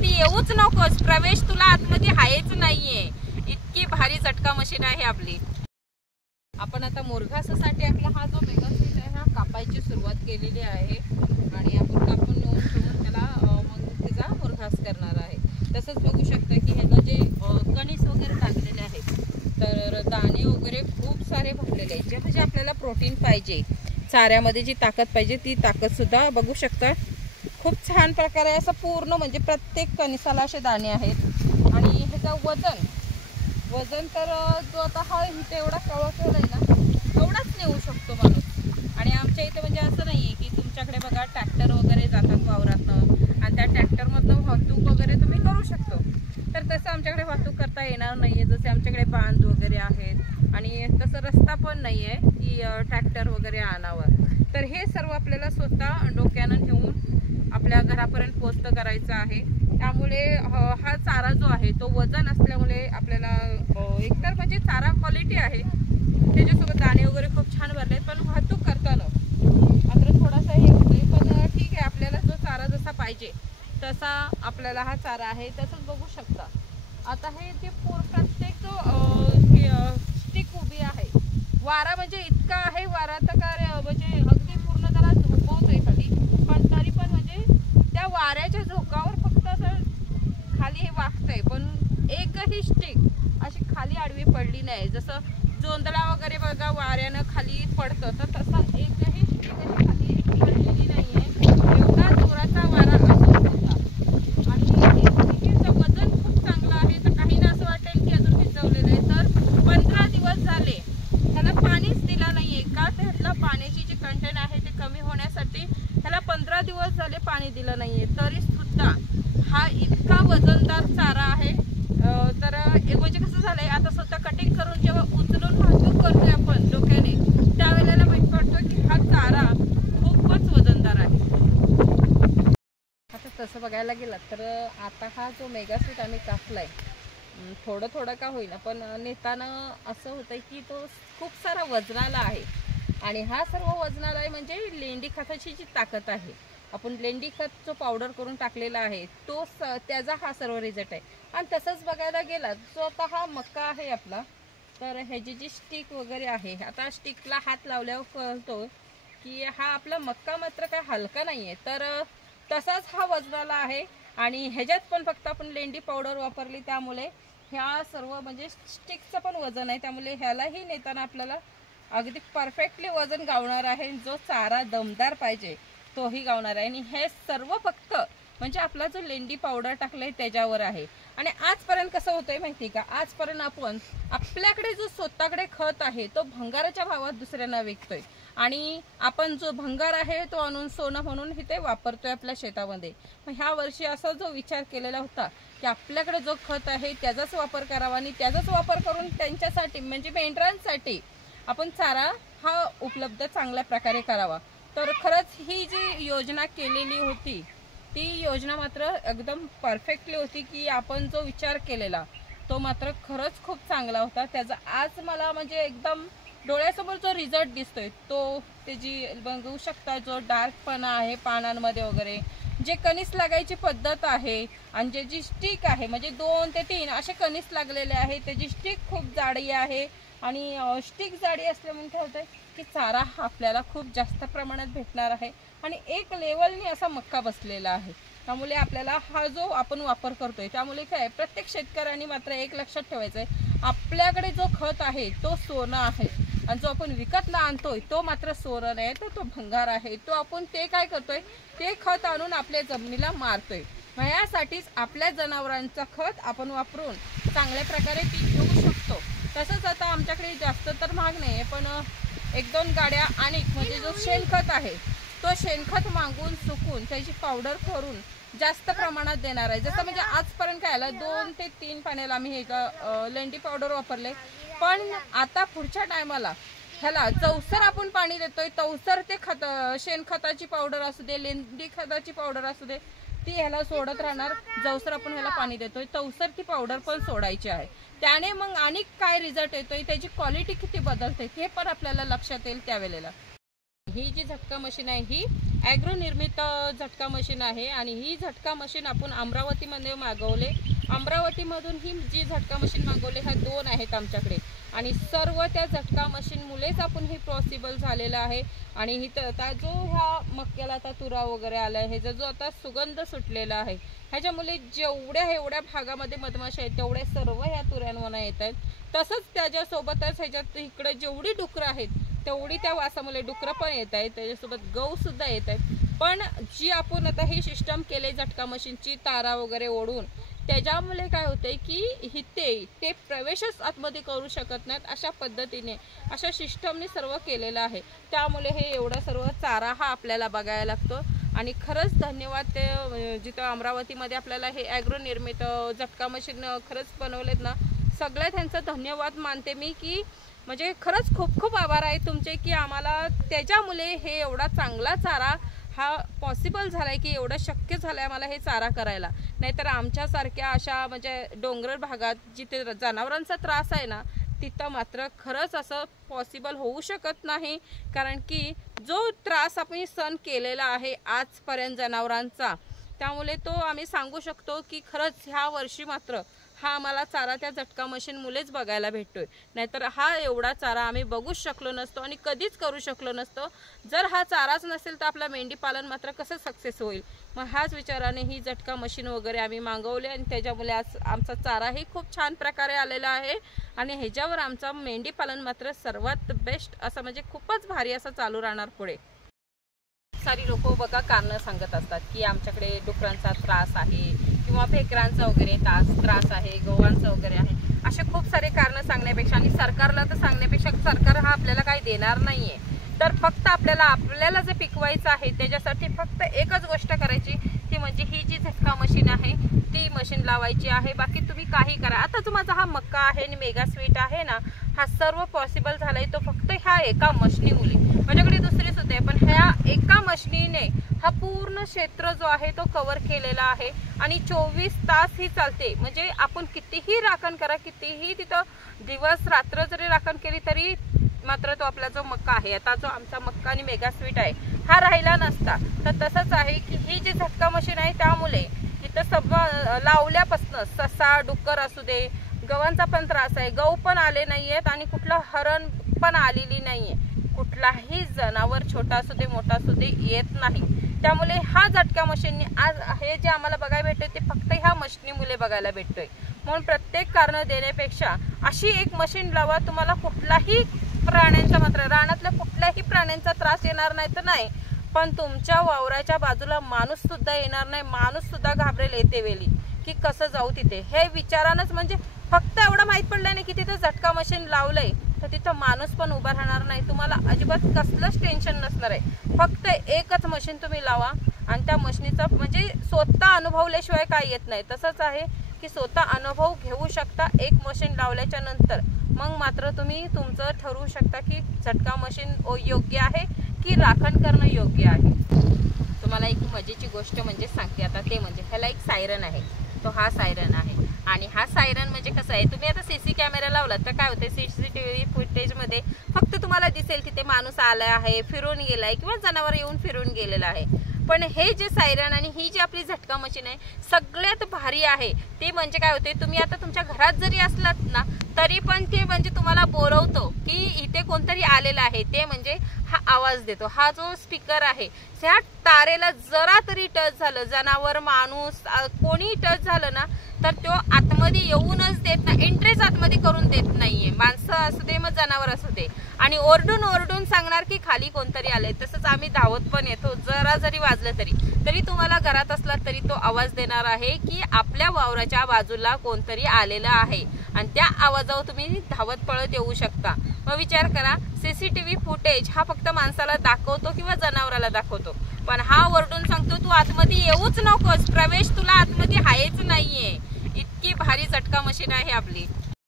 आतमध्ये येऊच नकोस, प्रवेश तुला आतमध्ये आहेच नाहीये. इतकी भारी झटका मशीन आहे आपली. आपण आता मुरघासासाठी आपला हा जो मेगासीट आहे हा कापायची सुरुवात केलेली आहे आणि आपण कापून नेऊन ठेवून त्याला मग त्याचा मुरघास करणार आहे. तसंच बघू शकता की ह्याला जे कणीस वगैरे टाकलेले आहेत तर दाणे वगैरे खूप सारे भरलेले आहेत, जे म्हणजे आपल्याला प्रोटीन पाहिजे, चाऱ्यामध्ये जी ताकद पाहिजे ती ताकद सुद्धा बघू शकता. खूप छान प्रकारे असं पूर्ण म्हणजे प्रत्येक कणिसाला असे दाणे आहेत. आणि ह्याचं वजन तर जो आता हा इथे एवढा कवा केलाय ना एवढाच नेऊ शकतो माणूस. आणि आमच्या इथे म्हणजे असं नाहीये की तुमच्याकडे बघा ट्रॅक्टर वगैरे जातात वावरातनं आणि त्या ट्रॅक्टरमधनं वाहतूक वगैरे तुम्ही करू शकतो, तर तसं आमच्याकडे वाहतूक करता येणार नाहीये. जसे आमच्याकडे बांध वगैरे आहेत आणि तसं रस्ता पण नाहीये की ट्रॅक्टर वगैरे आणावं. तर हे सर्व आपल्याला स्वतः डोक्यानं ठेवून आपल्या घरापर्यंत पोस्ट करायचं आहे. त्यामुळे हा चारा जो आहे तो वजन असल्यामुळे आपल्याला एकतर म्हणजे चारा क्वालिटी आहे, त्याच्यासोबत दाणे वगैरे खूप छान भरले, पण वाहतूक करताना मात्र थोडासा हे होते. पण ठीक आहे, आपल्याला जो चारा जसा पाहिजे तसा आपल्याला हा चारा आहे. तसंच बघू शकता आता हे जे प्रत्येक जो स्टिक उभी आहे, वारा म्हणजे इतका आहे, वारा तर काय म्हणजे अगदी पूर्ण त्याला झोपवतोय खाली, पण तरी पण म्हणजे त्या वाऱ्याच्या झोकावर फक्त असं खाली हे वागतंय, पण एकही स्टिक अशी खाली आडवी पडली नाही. जसं जोंधळा वगैरे बघा वाऱ्यानं खाली पडतं, तर तसा एकही स्टिक अशी खाली पडलेली नाहीये. एवढा जोराचा वारा असून होता. आणि हे वजन खूप चांगलं आहे. तर काहींना असं वाटेल की अजून भिजवलेलं आहे, तर 15 दिवस झाले त्याला पाणीच दिला नाहीये का, त्यातलं पाण्याची जी कंटेंट आहे ते कमी होण्यासाठी त्याला 15 दिवस झाले पाणी दिलं नाहीये, तरी सुद्धा हा इतका वजनदार चारा आहे. तर एक म्हणजे कसं झालंय, आता स्वतः कटिंग करून जेव्हा उचलून वाहतूक करतोय आपण डोक्याने, त्यावेळेला माहित पडतं की हा चारा खूपच वजनदार आहे. आता तसं बघायला गेलं तर आता हा जो मेगासीट आम्ही कापलाय, थोडं थोडं का होईना पण नेताना असं होतंय की तो खूप सारा वजनाला आहे. आणि हा सर्व वजनाला आहे म्हणजे लेंडी खताची जी ताकद आहे, आपण लेंडी खत जो पावडर करून टाकलेला आहे तो त्याचा हा सर्व रिझल्ट आहे. आणि तसंच बघायला गेला जो आता हा मक्का आहे आपला, तर ह्याची जी स्टिक वगैरे आहे, आता स्टिकला हात लावल्यावर कळतो की हा आपला मक्का मात्र काय हलका नाही आहे, तर तसाच हा वजनाला आहे. आणि ह्याच्यात पण फक्त आपण लेंडी पावडर वापरली, त्यामुळे ह्या सर्व म्हणजे स्टिकचं पण वजन आहे, त्यामुळे ह्यालाही नेताना आपल्याला अगदी परफेक्टली वजन गावणार आहे. जो चारा दमदार पाहिजे तोही गावणार आहे. आणि हे सर्व फक्त म्हणजे आपला जो लेंडी पावडर टाकलाय त्याच्यावर आहे. आणि आजपर्यंत कसं होतंय माहिती का, आजपर्यंत आपण आपल्याकडे जो स्वतःकडे खत आहे तो भंगाराच्या भावात दुसऱ्यांना विकतोय आणि आपण जो भंगार आहे तो आणून सोनं म्हणून इथे वापरतोय आपल्या शेतामध्ये. मग ह्या वर्षी असा जो विचार केलेला होता की आपल्याकडे जो खत आहे त्याचाच वापर करावा आणि त्याचाच वापर करून त्यांच्यासाठी म्हणजे मेंढरांसाठी आपण चारा हा उपलब्ध चांगल्या प्रकारे करावा. तर खरंच ही जी योजना केलेली होती ती योजना मात्र एकदम परफेक्टली होती की आपण जो विचार केलेला तो मात्र खरंच खूप चांगला होता. त्याचा आज मला म्हणजे एकदम डोळ्यासमोर जो रिझल्ट दिसतोय तो त्याची बघू शकता, जो डार्कपणा आहे पानांमध्ये वगैरे, जे कणीस लागायची पद्धत आहे आणि जे जी स्टिक आहे म्हणजे 2 ते 3 असे कणीस लागलेले आहे, त्याची स्टिक खूप जाडी आहे. आणि स्टिक जाडी असल्यामुळे काय होतंय की चारा आपल्याला खूप जास्त प्रमाणात भेटणार आहे आणि एक लेवलनी असा मक्का बसलेला आहे. त्यामुळे आपल्याला हा जो आपण वापर करतोय त्यामुळे काय प्रत्येक शेतकऱ्यांनी मात्र एक लक्षात ठेवायचंय, आपल्याकडे जो खत आहे तो सोनं आहे आणि जो आपण विकत आणतोय तो मात्र सोनं नाही, तर तो भंगार आहे. तो आपण ते काय करतोय, ते खत आणून आपल्या जमिनीला मारतोय. मग यासाठीच आपल्या जनावरांचं खत आपण वापरून चांगल्या प्रकारे पीक घेऊ शकतो. तसंच आता आमच्याकडे जास्त तर महाग नाही आहे, पण 1-2 गाड्या आणि म्हणजे जो शेणखत आहे तो शेणखत मागून सुकून त्याची पावडर करून जास्त प्रमाणात देणार आहे. जसं म्हणजे आजपर्यंत काय आलं 2 ते 3 पाण्याला आम्ही हे लेंडी पावडर वापरले, पण आता पुढच्या टायमाला ह्याला चौसर आपण पाणी देतोय, चौसर ते शेणखताची पावडर असू दे, लेंडी खताची पावडर असू दे, ती ह्याला सोडत राहणार. जवसर आपण ह्याला पाणी देतोय, तवसर ती पावडर पण सोडायची आहे. त्याने मग आणि काय रिझल्ट येतोय, त्याची क्वालिटी किती बदलते हे पण आपल्याला लक्षात येईल त्यावेळेला. ही जी झटका मशीन आहे ही ॲग्रो निर्मित झटका मशीन आहे आणि ही झटका मशीन आपण अमरावतीमध्ये मागवले। अमरावतीमधून ही जी झटका मशीन मागवले ह्या 2 आहेत आमच्याकडे आणि सर्व त्या झटका मशीन मुळेच आपण हे पॉसिबल झालेलं आहे। आणि ही आता जो ह्या मक्याला आता तुरा वगैरे आला आहे, जो आता सुगंध सुटलेला आहे, ह्याच्यामुळे जेवढ्या एवढ्या भागामध्ये मधमाशा आहेत तेवढे सर्व ह्या तुऱ्यांवर येत आहेत। तसंच त्याच्यासोबतच ह्याच्यात इकडे जेवढी डुकरं आहेत तेवढी त्या वासामुळे डुकरं पण येत आहेत, त्याच्यासोबत गहू सुद्धा येत आहेत। पण जी आपण आता ही सिस्टम केले झटका मशीनची तारा वगैरे ओढून, त्याच्यामुळे काय होतंय की ते प्रवेशच आतमध्ये करू शकत नाहीत, अशा पद्धतीने अशा सिस्टमने सर्व केलेलं आहे। त्यामुळे हे एवढा सर्व चारा हा आपल्याला बघायला लागतो आणि खरंच धन्यवाद ते जिथं अमरावतीमध्ये आपल्याला हे ॲग्रो निर्मित झटका मशीन खरंच बनवलेत ना, सगळ्या त्यांचा धन्यवाद मानते मी की म्हणजे खरंच खूप खूप आभार आहे तुमचे की आम्हाला त्याच्यामुळे हे एवढा चांगला चारा हा पॉसिबल झालाय की एवढं शक्य झालंय आम्हाला हे चारा करायला। नाहीतर आमच्यासारख्या अशा म्हणजे डोंगराळ भागात जिथे जनावरांचा त्रास आहे ना, तिथं मात्र खरंच असं पॉसिबल होऊ शकत नाही, कारण की जो त्रास आपण सहन केलेला आहे आजपर्यंत जनावरांचा, त्यामुळे तो आम्ही सांगू शकतो की खरंच ह्या वर्षी मात्र हा आम्हाला चारा त्या झटका मशीन मुळेच बघायला भेटतोय। नाहीतर हा एवढा चारा आम्ही बघूच शकलो नसतो आणि कधीच करू शकलो नसतो। जर हा चाराच नसेल तर आपला मेंढी पालन मात्र कसं सक्सेस होईल। मग ह्याच विचाराने ही झटका मशीन वगैरे आम्ही मागवले आणि त्याच्यामुळे आज आमचा चाराही खूप छान प्रकारे आलेला आहे आणि ह्याच्यावर आमचा मेंढी पालन मात्र सर्वात बेस्ट असं म्हणजे खूपच भारी असं चालू राहणार पुढे। सारी लोक बघा कारण सांगत असतात की आमच्याकडे डुकरांचा त्रास आहे किंवा फेकरांचा वगैरे त्रास आहे, गव्हांचा वगैरे आहे, असे खूप सारे कारण सांगण्यापेक्षा आणि सरकारला तर सांगण्यापेक्षा सरकार हा आपल्याला काही देणार नाहीये। तर फक्त आपल्याला जे पिकवायचं आहे त्याच्यासाठी फक्त एकच गोष्ट करायची ती म्हणजे ही जी झटका मशीन आहे ती मशीन लावायची आहे। बाकी तुम्ही काही करा। आता तुमचा हा मक्का आहे आणि मेगा स्वीट आहे ना, हा सर्व पॉसिबल झालाय तो फक्त ह्या एका मशीनीमुळे। माझ्याकडे दुसरी सुद्धा आहे पण ह्या एका मशीनीने हा पूर्ण क्षेत्र जो आहे तो कव्हर केलेला आहे आणि 24 तास ही चालते। म्हणजे आपण कितीही राखण करा, कितीही तिथं दिवस रात्र जरी राखण केली तरी मात्र तो आपला जो मक्का आहे, आता जो आमचा मक्का आणि मेगा स्वीट आहे हा राहिला नसता। तर तसंच आहे की ही जी झटका मशीन आहे त्यामुळे इथं सब लावल्यापासून ससा डुक्कर असू दे, गव्हांचा पण त्रास आहे, गहू पण आले नाहीयेत आणि कुठला हरण पण आलेली नाहीये, कुठलाही जनावर छोटा असू दे मोठा असू दे येत नाही। त्यामुळे हा झटका मशीन आज हे जे आम्हाला बघायला भेटतोय ते फक्त ह्या मशीनीमुळे बघायला भेटतोय। म्हणून प्रत्येक कारण देण्यापेक्षा अशी एक मशीन लावा, तुम्हाला कुठलाही प्राण्यांचा मात्र रानातल्या कुठल्याही प्राण्यांचा त्रास येणार नाही तर नाही, पण तुमच्या वावराच्या बाजूला माणूस सुद्धा येणार नाही, माणूस सुद्धा घाबरेल येते वेळी की कसं जाऊ तिथे। हे विचारानच म्हणजे फक्त एवढं माहित पडलं नाही की तिथे झटका मशीन लावलंय तर तिथं माणूस पण उभा राहणार नाही, तुम्हाला अजिबात कसलंच टेन्शन नसणार आहे। फक्त एकच मशीन तुम्ही लावा आणि त्या मशीनीचा म्हणजे स्वतः अनुभवल्याशिवाय काय येत नाही। तसंच आहे की स्वतः अनुभव घेऊ शकता एक मशीन लावल्याच्या नंतर, मग मात्र तुम्ही तुमचं ठरवू शकता की झटका मशीन योग्य आहे की राखण करणं योग्य आहे। तुम्हाला एक मजेची गोष्ट म्हणजे सांगते आता, ते म्हणजे ह्याला एक सायरन आहे, तो हा सायरन आहे आणि हा सायरन म्हणजे कसं आहे, तुम्ही आता सीसी कॅमेरा लावला तर काय होते, सीसीटीव्ही फुटेजमध्ये फक्त तुम्हाला दिसेल तिथे माणूस आला आहे, फिरून गेलाय किंवा जनावर येऊन फिरून गेलेला आहे। पण हे जे सायरन आणि ही जी आपली झटका मशीन आहे सगळ्यात भारी आहे ते म्हणजे काय होते, तुम्ही आता तुमच्या घरात जरी असलात ना तरी पण ते म्हणजे तुम्हाला बोलवतो की इथे कोणतरी आलेला आहे, ते म्हणजे हा आवाज देतो। हा जो स्पीकर आहे ह्या तारेला जरा तरी टच झालं, जनावर माणूस कोणी टच झालं ना तर तो आतमध्ये येऊनच देत नाही, एंट्रीच आतमध्ये करून देत नाहीये, माणसं असू दे मग जनावर असू दे, आणि ओरडून ओरडून सांगणार की खाली कोणतरी आलंय। तसंच आम्ही धावत पण येतो, जरा जरी वाजलं तरी तुम्हाला घरात असला तरी तो आवाज देणार आहे की आपल्या वावराच्या बाजूला कोणतरी आलेलं आहे आणि त्या आवाजावर तुम्ही धावत पळत येऊ शकता। मग विचार करा, सीसीटीव्ही फुटेज हा फक्त माणसाला दाखवतो किंवा जनावराला दाखवतो, पण हा ओरडून सांगतो तू आतमध्ये येऊच नकोस, प्रवेश तुला आतमध्ये आहेच नाहीये। इतकी भारी झटका मशीन आहे आपली।